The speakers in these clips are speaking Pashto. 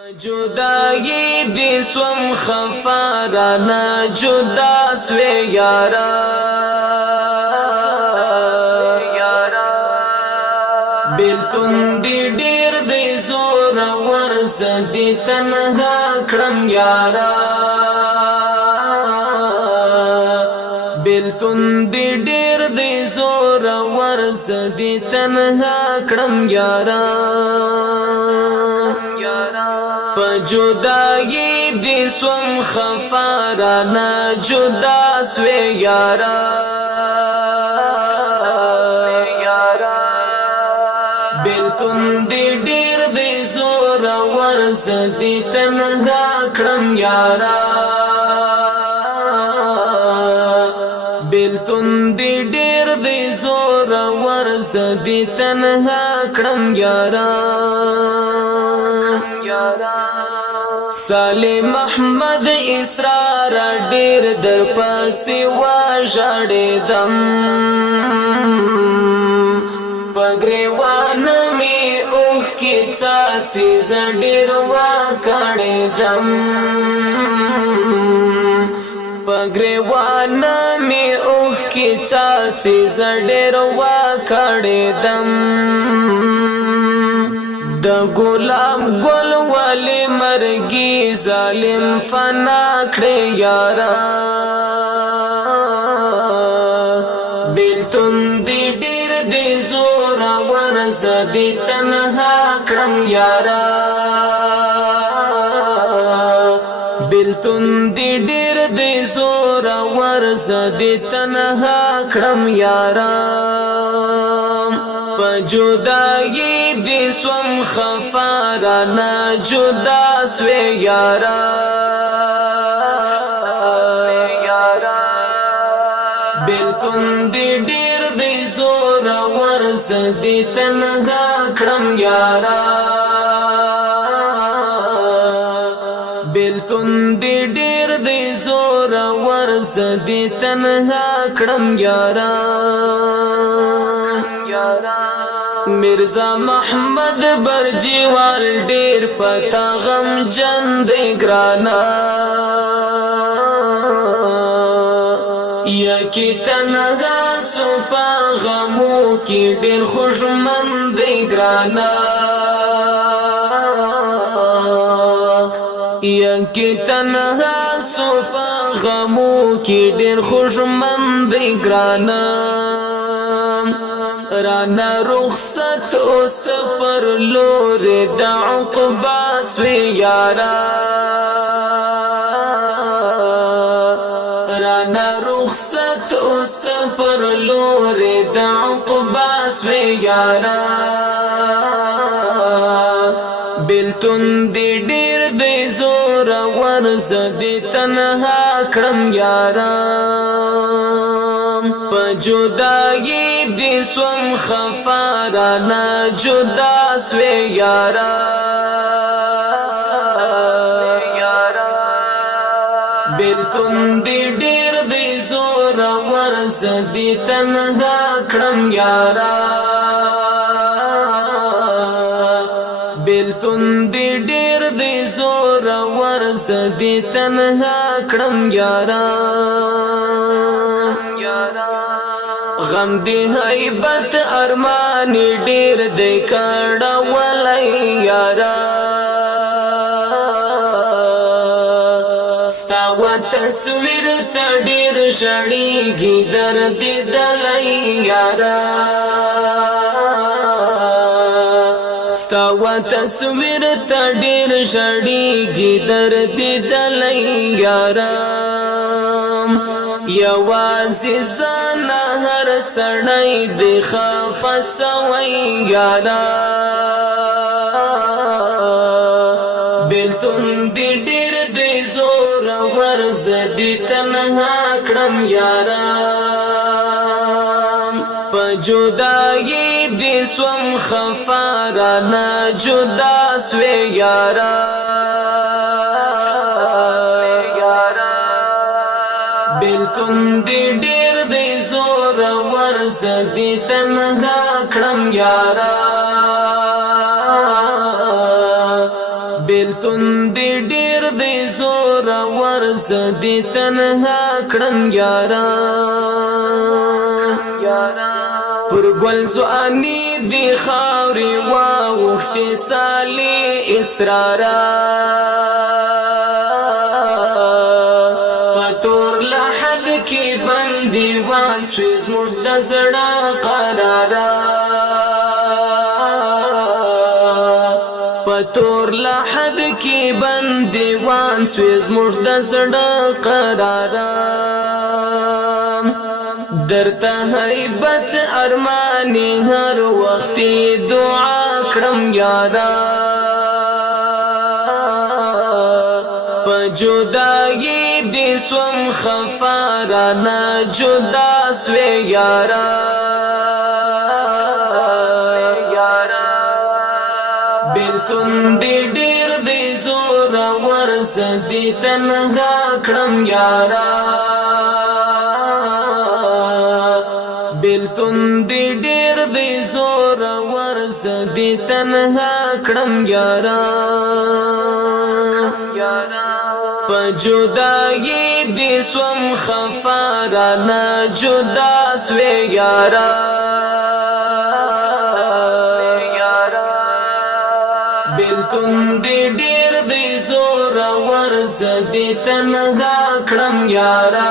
जुदाई दी स्वम खफाराना जुदा स्वे यारा बिल्तुंदी डेर दे जोर वर्ज दी तन्हा क्रम यारा बिल्तुंदी डेर दे जोर वर्ज दी तन्हा क्रम यारा जुदाई दी स्वम खफाराना जुदा स्वे यारा बिल्तुंदी डेर दे जोर वर्ज दी तन्हा क्रम यारा बिल्तुंदी डेर दे जोर वर्ज दी तन्हा क्रम यारा सालिम अहमद इसरार डेर दर पासी वाजाड़े दम पगरेवान में उह की चाची जडेर वाकाड़े दम पगरेवान में उह की चाची जडेर वाकाड़े दम द गुलाम गुल वाले मरगी जालिम फना खड़े यारा बिल्तुंदी डेर दे जोरा वर्ज दी तन्हा क्रम यारा बिल्तुंदी डेर दे जोरा वर्ज दी तन्हा क्रम यारा जुदाई दी स्वम खफाराना जुदा स्वे यारा बिल्तुंदी डेर दे जोर वर्ज दी तन्हा क्रम यारा बिल्तुंदी डेर दे जोर वर्ज दी तन्हा क्रम यारा मिर्जा मोहम्मद बरजीवाल डेर पता गम जंद ग्राना यकी तन्हा सुपा गमों की डेर खुशमंद ग्राना यकी तन्हा सुपा गमों की डेर खुशमंद ग्राना राना रुखसत उस्त पर लोरे दाउक़बा स्वे यारा राना रुखसत उस्त पर लोरे दाउक़बा स्वे यारा बिल्तुंदी डेर दे जोर वर्ज दी तन्हा क्रम यारा जुदाई दी स्वम खफाराना जुदा स्वे यारा बिल्तुंदी डेर दे जोर वर्ज दी तन्हा क्रम यारा बिल्तुंदी डेर दे जोर वर्ज दी तन्हा क्रम यारा गम दी हैबत अरमानी डेर दे कड़ा वलाई यारा स्तावा तस्वीर तडेर शड़ी गी दर्द दलाई यारा स्तावा तस्वीर तडेर शड़ी गी दर्द दलाई यारा यवाज़ी ज़ाना हर सड़ाई देखा फसवाई यारा बिल्तुंदी डेर दे जोर वर्ज दी तन्हा क्रम यारा जुदाई दी स्वम खफाराना जुदा स्वे यारा बिल्तुंदी डेर दे जोर वर्ज दी तन्हा क्रम यारा بیلتون دی ډیر دی زور ورز دی تنها کړم یاران پر ګل زوانی دی خاوري واوښتې سالې اسرارا په تور لحد کې بندیوان شوې زموږ د زړه قرارا په تور لحد کې بندیوان شوې زموږ د زړه قرارا درته هیبت ارمانی هر وخت دعا کړم یارا په جدايي دې سوم خفارا نه جدا سوې یارا بیلتون دې ډېر دې زور ورز دې تنها کړم یارا بیلتون دی ډیر دی زور ورز دی تنها کړم یارا په جدايي دې سوم خفارا نه جدا سوې یارا بیلتون دی ډیر دی زور ورز دی تنها کړم یارا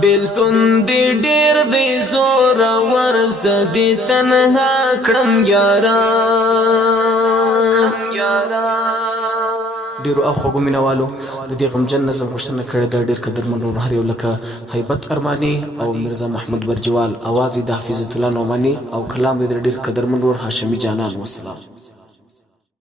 بیلتون دی ډیر دی زور ورز دی تنها کړم یارا ډیرو اخوږو مینوالو د دې غمجن نظم غوښتنه کړې ده ډېر قدرمن ورور هر یو لکه هیبت ارماني او مرزا محمود برجوال، اواز د حفیظ الله نعماني او کلام د ډېر قدرمن ورور هاشمي جانان. والسلام.